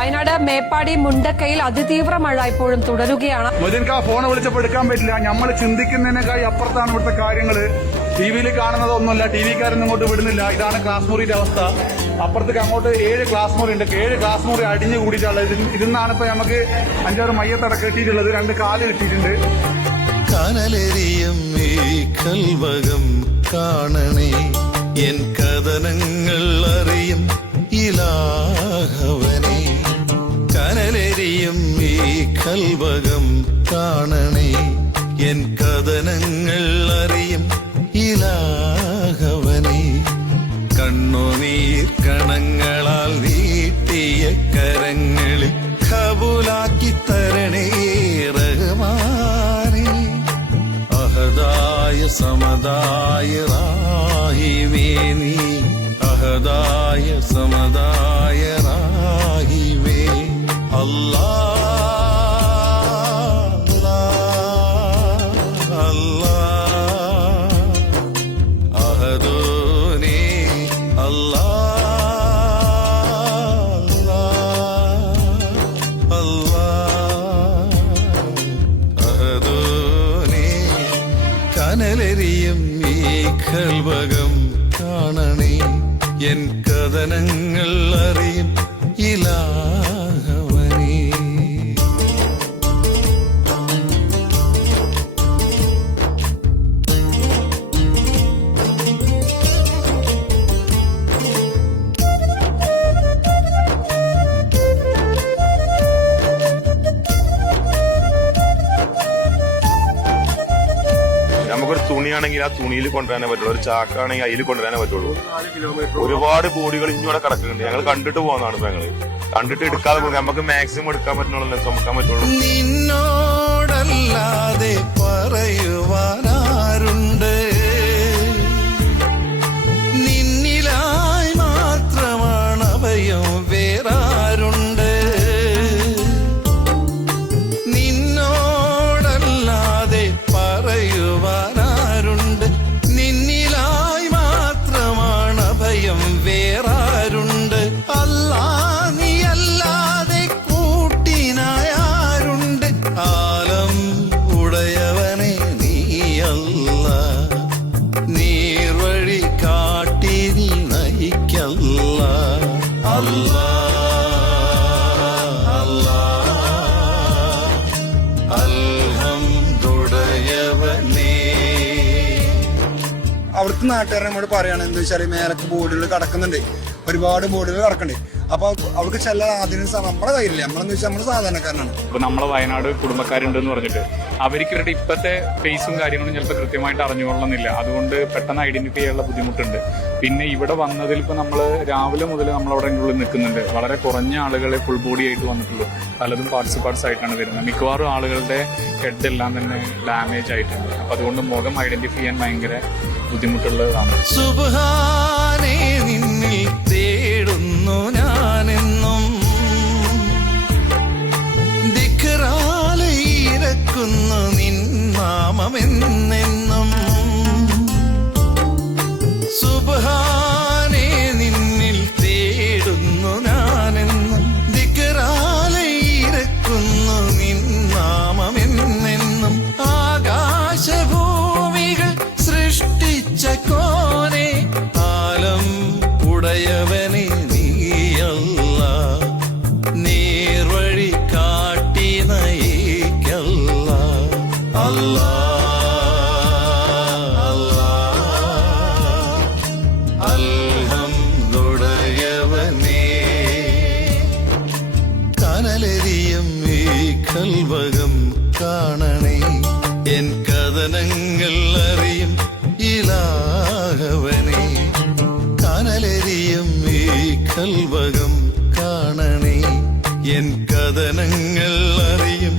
വയനാട് മേപ്പാടി മുണ്ടക്കയിൽ അതിതീവ്ര മഴ ഇപ്പോഴും തുടരുകയാണ്. ഫോൺ വിളിച്ചപ്പോൾ എടുക്കാൻ പറ്റില്ല. നമ്മൾ ചിന്തിക്കുന്നതിനേക്കാൾ അപ്പുറത്താണ് ഇവിടുത്തെ കാര്യങ്ങള്. ടിവിയിൽ കാണുന്നതൊന്നുമല്ല, ടി വിക്കാരൊന്നും ഇങ്ങോട്ട് വിടുന്നില്ല. ഇതാണ് ക്ലാസ് മുറിയുടെ അവസ്ഥ. അപ്പുറത്തേക്ക് അങ്ങോട്ട് 7 ക്ലാസ് മുറി ഉണ്ട്. 7 ക്ലാസ് മുറി അടിഞ്ഞു കൂടിയിട്ടുള്ളത്. ഇതിന്നാണ് ഇപ്പൊ നമുക്ക് 5-6 മയ്യത്തടക്കം കിട്ടിയിട്ടുള്ളത്. 2 കാല് കിട്ടിയിട്ടുണ്ട്. കനലെരിയും ഈ കൽവകം കാണണേ, എൻ കഥനങ്ങൾ അറിയും ഇലാഹവനെ. കനലെരിയും ഈ കൽവകം കാണണേ, എൻ കഥനങ്ങൾ അറിയും ഇലാഹവനെ. കണ്ണുനീർ കണങ്ങളാൽ നീട്ടിയ കരങ്ങളിൽ കബൂലാക്കി തരണേ റഹ്മാനേ. അഹദായ സമദായ റാഹിമേ നീ, അഹദായ സമദായ റാഹിമേ. അല്ലാഹ് കനലെരിയും ഈ കൽവകം കാണണേ, എൻ കഥനങ്ങൾ അറിയും ഇലാഹവനേ. നമുക്കൊരു തുണിയാണെങ്കിൽ ആ തുണിയിൽ കൊണ്ടുവരാനേ പറ്റുള്ളൂ, ഒരു ചാക്കാണെങ്കിൽ അതിൽ കൊണ്ടുവരാനേ പറ്റുള്ളൂ. ഒരുപാട് ബോഡികൾ ഇഞ്ഞൂടെ കിടക്കുന്നുണ്ട്. ഞങ്ങൾ കണ്ടിട്ട് പോകുന്നതാണ്. ഇപ്പൊ ഞങ്ങള് കണ്ടിട്ട് എടുക്കാതെ പോകും. നമുക്ക് മാക്സിമം എടുക്കാൻ പറ്റുള്ളൂ, ചുമക്കാൻ പറ്റുള്ളൂ. നിന്നോടല്ലാതെ പറയുവാനാരുണ്ട്, നിന്നിലായി മാത്രമാണ് അഭയം വേറാരുണ്ട്. നിന്നോടല്ലാതെ പറയുവാനാരുണ്ട്, നിന്നിലായി മാത്രമാണ് അഭയം വേറാരുണ്ട്. അല്ലാ നീ അല്ലാതെ കൂട്ടിനായാരുണ്ട്. ആലം ഉടയവനെ നീയല്ല, നീർവഴി കാട്ടി നീ നയിക്കല്ല. അല്ലാ അവിടുത്തെ നാട്ടുകാരെ നമ്മോട് പറയാണ് എന്താ വെച്ചാൽ മേലക്ക് ബോർഡുകൾ കിടക്കുന്നുണ്ട്, ഒരുപാട് ബോർഡുകൾ കിടക്കുന്നുണ്ട്. അപ്പൊ അവർക്ക് ചില അതിന് നമ്മുടെ കയ്യിലില്ല. നമ്മളെന്ന് വെച്ചാൽ നമ്മൾ സാധാരണക്കാരനാണ്. ഇപ്പൊ നമ്മളെ വയനാട് കുടുംബക്കാരുണ്ടെന്ന് പറഞ്ഞിട്ട് അവർക്ക് ഇവരുടെ ഇപ്പോഴത്തെ ഫേസും കാര്യങ്ങളും ചിലപ്പോൾ കൃത്യമായിട്ട് അറിഞ്ഞുകൊള്ളുന്നില്ല. അതുകൊണ്ട് പെട്ടെന്ന് ഐഡന്റിഫൈ ചെയ്യാനുള്ള ബുദ്ധിമുട്ടുണ്ട്. പിന്നെ ഇവിടെ വന്നതിൽ ഇപ്പൊ നമ്മൾ രാവിലെ മുതൽ നമ്മളവിടെ ഉള്ളിൽ നിൽക്കുന്നുണ്ട്. വളരെ കുറഞ്ഞ ആളുകളെ ഫുൾ ബോഡി ആയിട്ട് വന്നിട്ടുള്ളൂ. പലതും പാർട്സ് ആയിട്ടാണ് വരുന്നത്. മിക്കവാറും ആളുകളുടെ ഹെഡ് എല്ലാം തന്നെ ഡാമേജ് ആയിട്ടുണ്ട്. അപ്പൊ അതുകൊണ്ട് മുഖം ഐഡന്റിഫൈ ചെയ്യാൻ ഭയങ്കര ബുദ്ധിമുട്ടുള്ളതാണ്. സുബ്ഹാനേ നിന്നിൽ തേടുന്നു ഞാനെന്നും, ദിക്റാലെ ഇരക്കുന്നു നിൻ നാമമെന്നെന്നും. സുബ്ഹാനേ നിന്നിൽ തേടുന്നു ഞാനെന്നും, ദിക്റാലെ ഇരക്കുന്നു നിൻ നാമമെന്നെന്നും. ആകാശഭൂമികൾ സൃഷ്ടിച്ച കോനെ, ആലം ഉടയവനെ നീയല്ല, നേർവഴി കാട്ടി നയിക്കല്ല. അല്ലാ അൽഹംദുടയവനേ. കനലെരിയും ഈ കൽവകം കാണണേ, എൻ കഥനങ്ങൾ അറിയും ഇലാഹവനേ. കനലെരിയും ഈ കൽവകം കാണണേ, എൻ കഥനങ്ങൾ അറിയും